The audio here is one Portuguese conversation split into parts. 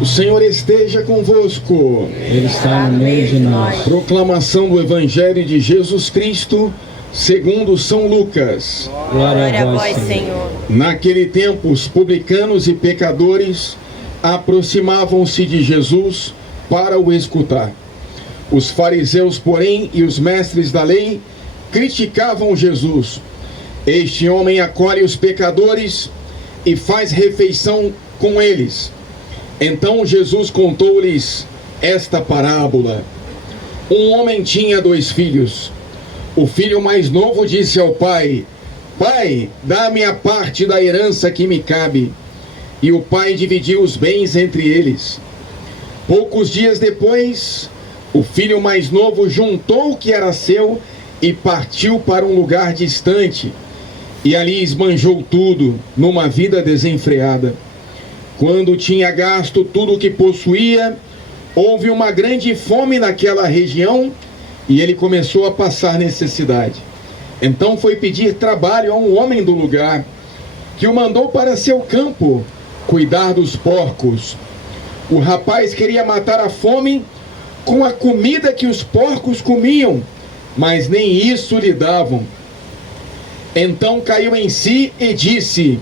O Senhor esteja convosco. Ele está no meio de nós. Proclamação do Evangelho de Jesus Cristo, segundo São Lucas. Glória a vós, Senhor. Naquele tempo, os publicanos e pecadores aproximavam-se de Jesus para o escutar. Os fariseus, porém, e os mestres da lei criticavam Jesus. Este homem acolhe os pecadores e faz refeição com eles. Então Jesus contou-lhes esta parábola. Um homem tinha 2 filhos. O filho mais novo disse ao pai: Pai, dá-me a parte da herança que me cabe. E o pai dividiu os bens entre eles. Poucos dias depois, o filho mais novo juntou o que era seu e partiu para um lugar distante. E ali esbanjou tudo numa vida desenfreada. Quando tinha gasto tudo o que possuía, houve uma grande fome naquela região e ele começou a passar necessidade. Então foi pedir trabalho a um homem do lugar, que o mandou para seu campo cuidar dos porcos. O rapaz queria matar a fome com a comida que os porcos comiam, mas nem isso lhe davam. Então caiu em si e disse: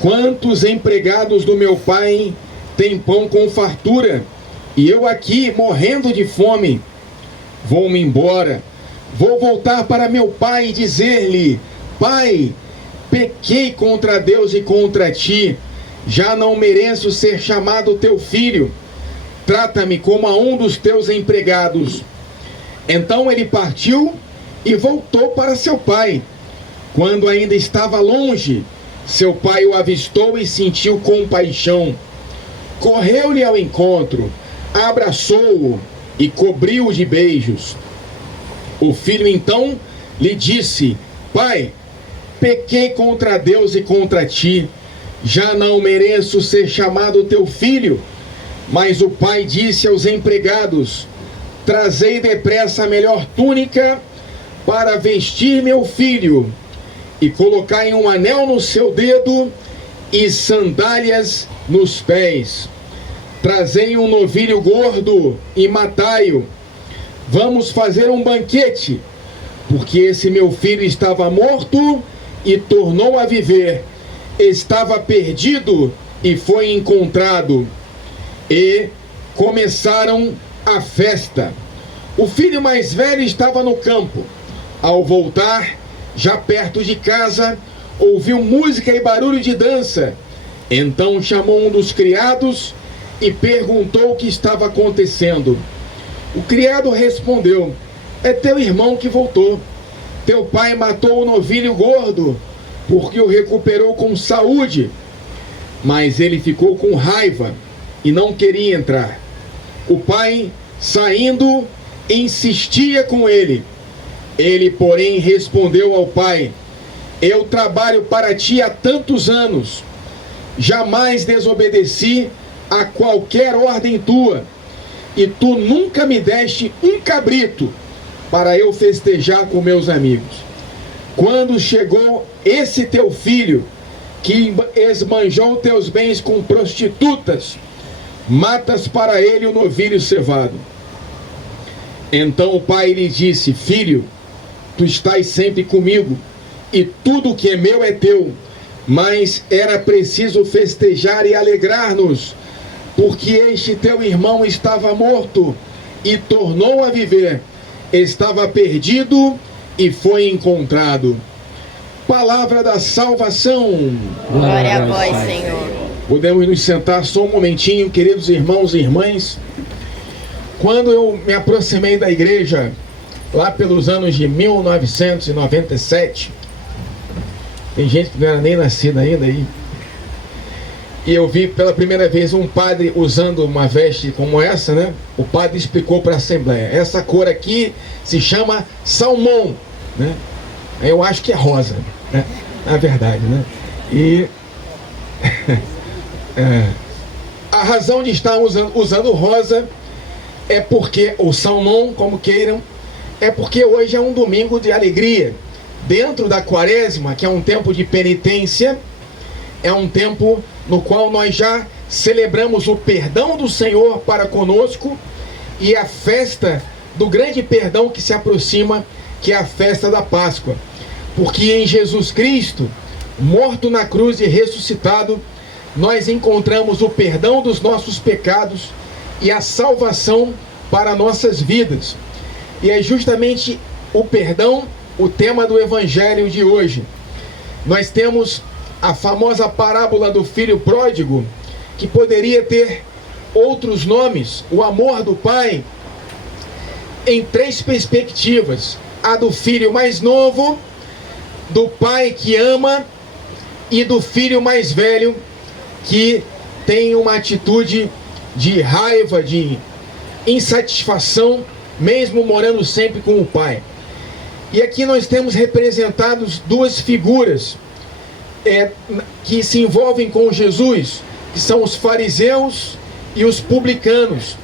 Quantos empregados do meu pai têm pão com fartura, e eu aqui morrendo de fome? Vou-me embora, vou voltar para meu pai e dizer-lhe: Pai, pequei contra Deus e contra ti, já não mereço ser chamado teu filho, trata-me como a um dos teus empregados. Então ele partiu e voltou para seu pai. Quando ainda estava longe, seu pai o avistou e sentiu compaixão. Correu-lhe ao encontro, abraçou-o e cobriu-o de beijos. O filho então lhe disse: Pai, pequei contra Deus e contra ti, já não mereço ser chamado teu filho. Mas o pai disse aos empregados: Trazei depressa a melhor túnica para vestir meu filho, e colocai um anel no seu dedo e sandálias nos pés. Trazei um novilho gordo e matai-o. Vamos fazer um banquete, porque esse meu filho estava morto e tornou a viver, estava perdido e foi encontrado. E começaram a festa. O filho mais velho estava no campo. Ao voltar, já perto de casa, ouviu música e barulho de dança. Então chamou um dos criados e perguntou o que estava acontecendo. O criado respondeu: É teu irmão que voltou. Teu pai matou o novilho gordo, porque o recuperou com saúde. Mas ele ficou com raiva e não queria entrar. O pai, saindo, insistia com ele. Ele, porém, respondeu ao pai: Eu trabalho para ti há tantos anos, jamais desobedeci a qualquer ordem tua, e tu nunca me deste um cabrito para eu festejar com meus amigos. Quando chegou esse teu filho, que esbanjou teus bens com prostitutas, matas para ele o novilho cevado. Então o pai lhe disse: Filho, tu estás sempre comigo, e tudo o que é meu é teu. Mas era preciso festejar e alegrar-nos, porque este teu irmão estava morto e tornou a viver, estava perdido e foi encontrado. Palavra da salvação. Glória a vós, Senhor. Podemos nos sentar só um momentinho, queridos irmãos e irmãs. Quando eu me aproximei da igreja, lá pelos anos de 1997, tem gente que não era nem nascida ainda aí, e eu vi pela primeira vez um padre usando uma veste como essa, né? O padre explicou para a Assembleia: essa cor aqui se chama salmão, né? Eu acho que é rosa, né? Na verdade, né? E a razão de estar usando rosa é porque, ou salmão, como queiram, é porque hoje é um domingo de alegria. Dentro da quaresma, que é um tempo de penitência, é um tempo no qual nós já celebramos o perdão do Senhor para conosco e a festa do grande perdão que se aproxima, que é a festa da Páscoa. Porque em Jesus Cristo, morto na cruz e ressuscitado, nós encontramos o perdão dos nossos pecados e a salvação para nossas vidas. E é justamente o perdão o tema do Evangelho de hoje. Nós temos a famosa parábola do filho pródigo, que poderia ter outros nomes, o amor do pai, em 3 perspectivas: a do filho mais novo, do pai que ama e do filho mais velho que tem uma atitude de raiva, de insatisfação, mesmo morando sempre com o pai. E aqui nós temos representados 2 figuras que se envolvem com Jesus, que são os fariseus e os publicanos.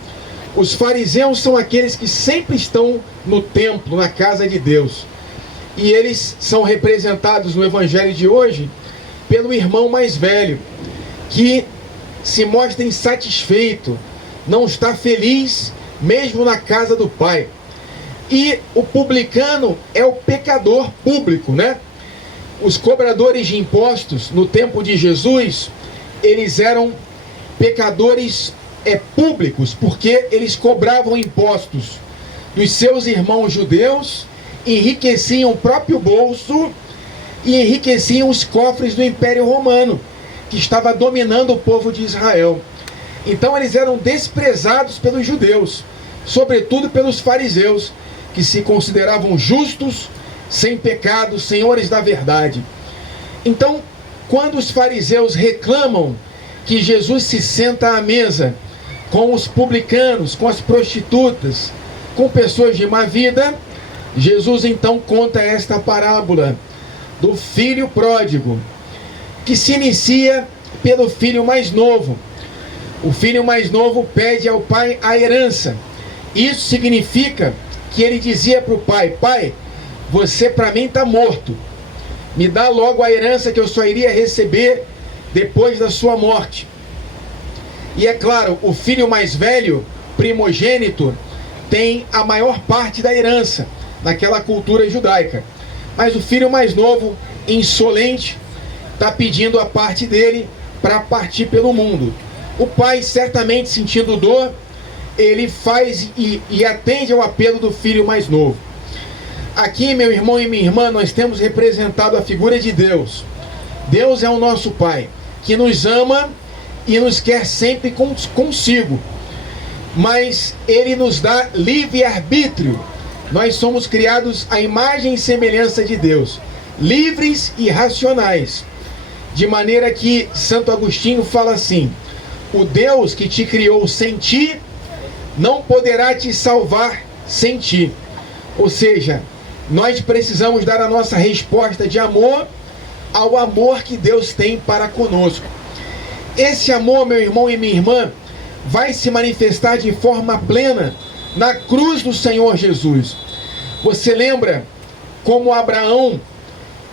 Os fariseus são aqueles que sempre estão no templo, na casa de Deus. E eles são representados no Evangelho de hoje pelo irmão mais velho, que se mostra insatisfeito, não está feliz, mesmo na casa do pai. E o publicano é o pecador público, né? Os cobradores de impostos, no tempo de Jesus, eles eram pecadores públicos, porque eles cobravam impostos dos seus irmãos judeus, enriqueciam o próprio bolso e enriqueciam os cofres do Império Romano, que estava dominando o povo de Israel. Então eles eram desprezados pelos judeus, sobretudo pelos fariseus, que se consideravam justos, sem pecado, senhores da verdade. Então, quando os fariseus reclamam que Jesus se senta à mesa com os publicanos, com as prostitutas, com pessoas de má vida, Jesus então conta esta parábola do filho pródigo, que se inicia pelo filho mais novo. O filho mais novo pede ao pai a herança. Isso significa que ele dizia para o pai: pai, você para mim está morto, me dá logo a herança que eu só iria receber depois da sua morte. E é claro, o filho mais velho, primogênito, tem a maior parte da herança naquela cultura judaica. Mas o filho mais novo, insolente, está pedindo a parte dele para partir pelo mundo. O pai, certamente sentindo dor, ele faz e atende ao apelo do filho mais novo. Aqui, meu irmão e minha irmã, nós temos representado a figura de Deus. Deus é o nosso Pai, que nos ama e nos quer sempre consigo. Mas Ele nos dá livre-arbítrio. Nós somos criados à imagem e semelhança de Deus, livres e racionais. De maneira que Santo Agostinho fala assim: o Deus que te criou sem ti, não poderá te salvar sem ti. Ou seja, nós precisamos dar a nossa resposta de amor ao amor que Deus tem para conosco. Esse amor, meu irmão e minha irmã, vai se manifestar de forma plena na cruz do Senhor Jesus. Você lembra como Abraão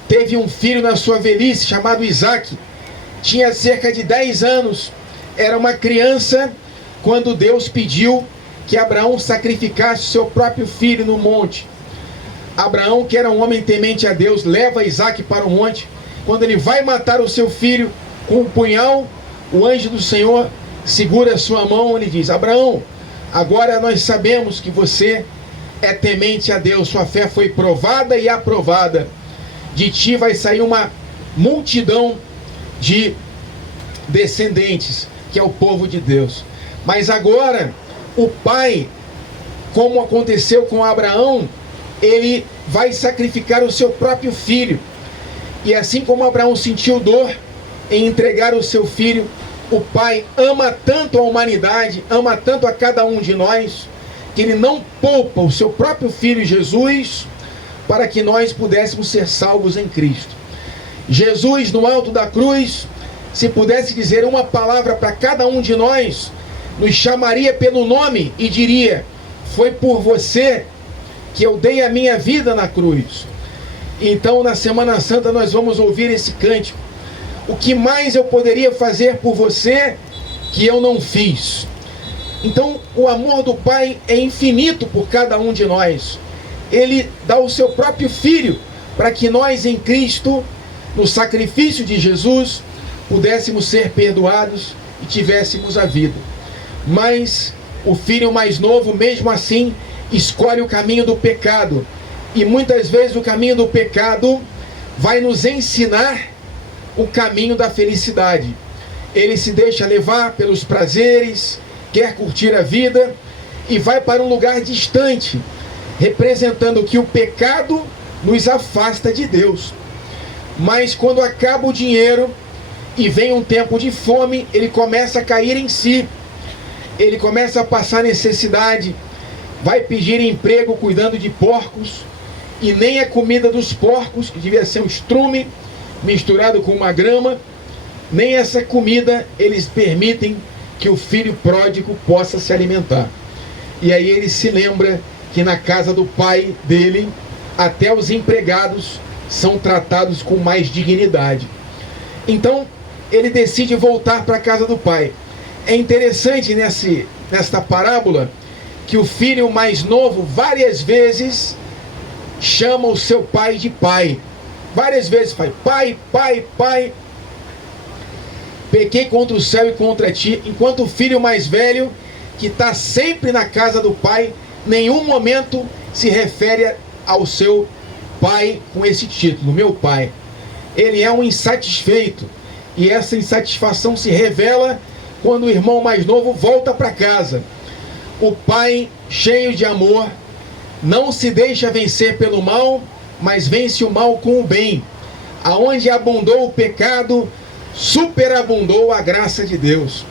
teve um filho na sua velhice chamado Isaque? Tinha cerca de 10 anos, era uma criança quando Deus pediu que Abraão sacrificasse seu próprio filho no monte. Abraão, que era um homem temente a Deus, leva Isaque para o monte. Quando ele vai matar o seu filho com um punhal, o anjo do Senhor segura a sua mão e lhe diz: Abraão, agora nós sabemos que você é temente a Deus, sua fé foi provada e aprovada. De ti vai sair uma multidão de descendentes, que é o povo de Deus. Mas agora, o pai, como aconteceu com Abraão, ele vai sacrificar o seu próprio filho. E assim como Abraão sentiu dor em entregar o seu filho, o pai ama tanto a humanidade, ama tanto a cada um de nós, que ele não poupa o seu próprio filho Jesus para que nós pudéssemos ser salvos em Cristo. Jesus, no alto da cruz, se pudesse dizer uma palavra para cada um de nós, nos chamaria pelo nome e diria: foi por você que eu dei a minha vida na cruz. Então, na Semana Santa, nós vamos ouvir esse cântico: o que mais eu poderia fazer por você que eu não fiz? Então, o amor do Pai é infinito por cada um de nós. Ele dá o seu próprio Filho para que nós em Cristo, no sacrifício de Jesus, pudéssemos ser perdoados e tivéssemos a vida. Mas o filho mais novo, mesmo assim, escolhe o caminho do pecado. E muitas vezes o caminho do pecado vai nos ensinar o caminho da felicidade. Ele se deixa levar pelos prazeres, quer curtir a vida e vai para um lugar distante, representando que o pecado nos afasta de Deus. Mas quando acaba o dinheiro e vem um tempo de fome, ele começa a cair em si. Ele começa a passar necessidade, vai pedir emprego cuidando de porcos, e nem a comida dos porcos, que devia ser um estrume misturado com uma grama, nem essa comida eles permitem que o filho pródigo possa se alimentar. E aí ele se lembra que na casa do pai dele, até os empregados são tratados com mais dignidade. Então ele decide voltar para a casa do pai. É interessante nesta parábola que o filho mais novo várias vezes chama o seu pai de pai. Várias vezes faz pai, pai, pai. Pequei contra o céu e contra ti. Enquanto o filho mais velho, que está sempre na casa do pai, nenhum momento se refere ao seu pai com esse título, meu pai. Ele é um insatisfeito. E essa insatisfação se revela quando o irmão mais novo volta para casa. O pai, cheio de amor, não se deixa vencer pelo mal, mas vence o mal com o bem. Aonde abundou o pecado, superabundou a graça de Deus.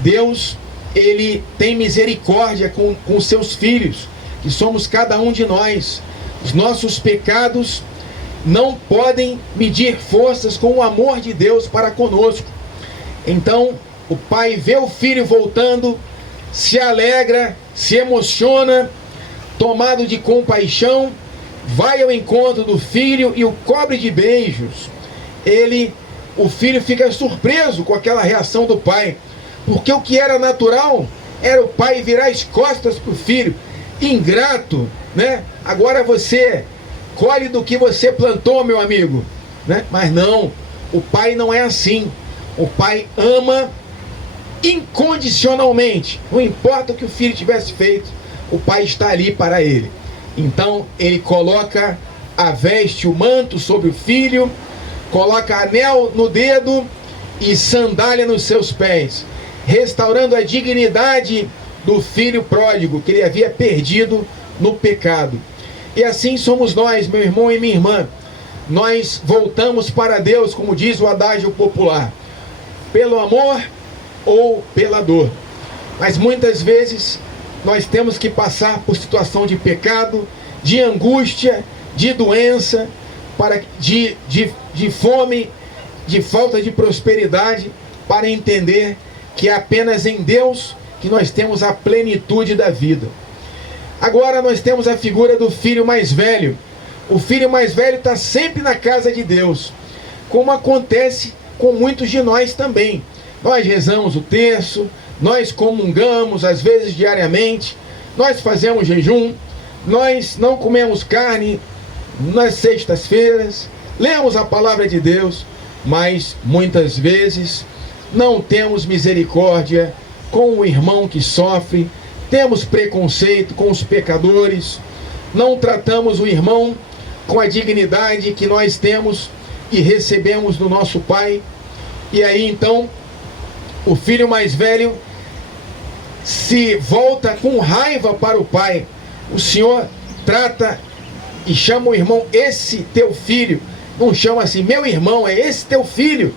Deus, ele tem misericórdia com seus filhos, que somos cada um de nós. Os nossos pecados não podem medir forças com o amor de Deus para conosco. Então, o pai vê o filho voltando, se alegra, se emociona, tomado de compaixão, vai ao encontro do filho e o cobre de beijos. O filho fica surpreso com aquela reação do pai, porque o que era natural era o pai virar as costas para o filho. Ingrato, né? Agora você colhe do que você plantou, meu amigo, né? Mas não, o pai não é assim. O pai ama incondicionalmente, não importa o que o filho tivesse feito, o pai está ali para ele. Então ele coloca a veste, o manto sobre o filho, coloca anel no dedo e sandália nos seus pés, restaurando a dignidade do filho pródigo que ele havia perdido no pecado. E assim somos nós, meu irmão e minha irmã. Nós voltamos para Deus, como diz o adágio popular, pelo amor ou pela dor. Mas muitas vezes nós temos que passar por situação de pecado, de angústia, de doença, de fome, de falta de prosperidade, para entender que é apenas em Deus que nós temos a plenitude da vida. Agora nós temos a figura do filho mais velho. O filho mais velho está sempre na casa de Deus, como acontece com muitos de nós também. Nós rezamos o terço, nós comungamos às vezes diariamente, nós fazemos jejum, nós não comemos carne nas sextas-feiras, lemos a palavra de Deus, mas muitas vezes não temos misericórdia com o irmão que sofre, temos preconceito com os pecadores, não tratamos o irmão com a dignidade que nós temos e recebemos do nosso Pai. E aí então o filho mais velho se volta com raiva para o pai. O Senhor trata e chama o irmão, esse teu filho, não chama assim, meu irmão, é esse teu filho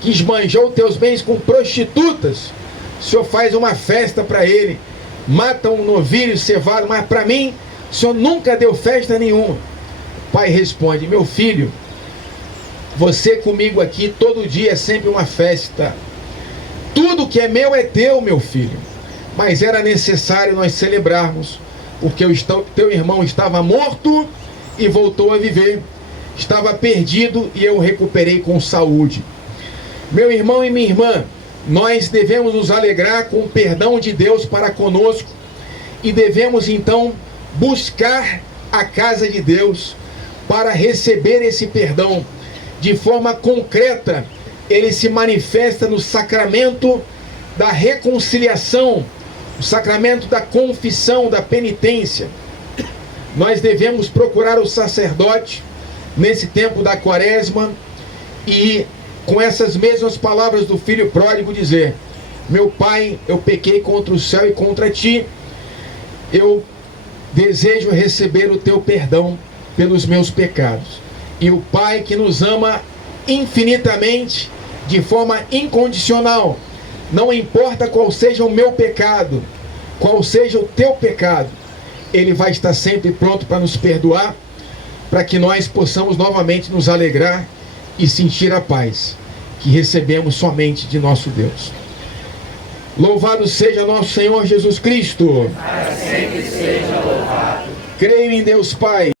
que esbanjou teus bens com prostitutas. O Senhor faz uma festa para ele, mata um novilho cevado, mas para mim o Senhor nunca deu festa nenhuma. O pai responde, meu filho, você comigo aqui todo dia é sempre uma festa. Tudo que é meu é teu, meu filho. Mas era necessário nós celebrarmos, porque teu irmão estava morto e voltou a viver. Estava perdido e eu o recuperei com saúde. Meu irmão e minha irmã, nós devemos nos alegrar com o perdão de Deus para conosco e devemos então buscar a casa de Deus para receber esse perdão. De forma concreta, ele se manifesta no sacramento da reconciliação, o sacramento da confissão, da penitência. Nós devemos procurar o sacerdote nesse tempo da quaresma e, com essas mesmas palavras do filho pródigo, dizer: meu pai, eu pequei contra o céu e contra ti, eu desejo receber o teu perdão pelos meus pecados. E o Pai, que nos ama infinitamente, de forma incondicional, não importa qual seja o meu pecado, qual seja o teu pecado, Ele vai estar sempre pronto para nos perdoar, para que nós possamos novamente nos alegrar e sentir a paz que recebemos somente de nosso Deus. Louvado seja nosso Senhor Jesus Cristo. Para sempre seja louvado. Creio em Deus Pai,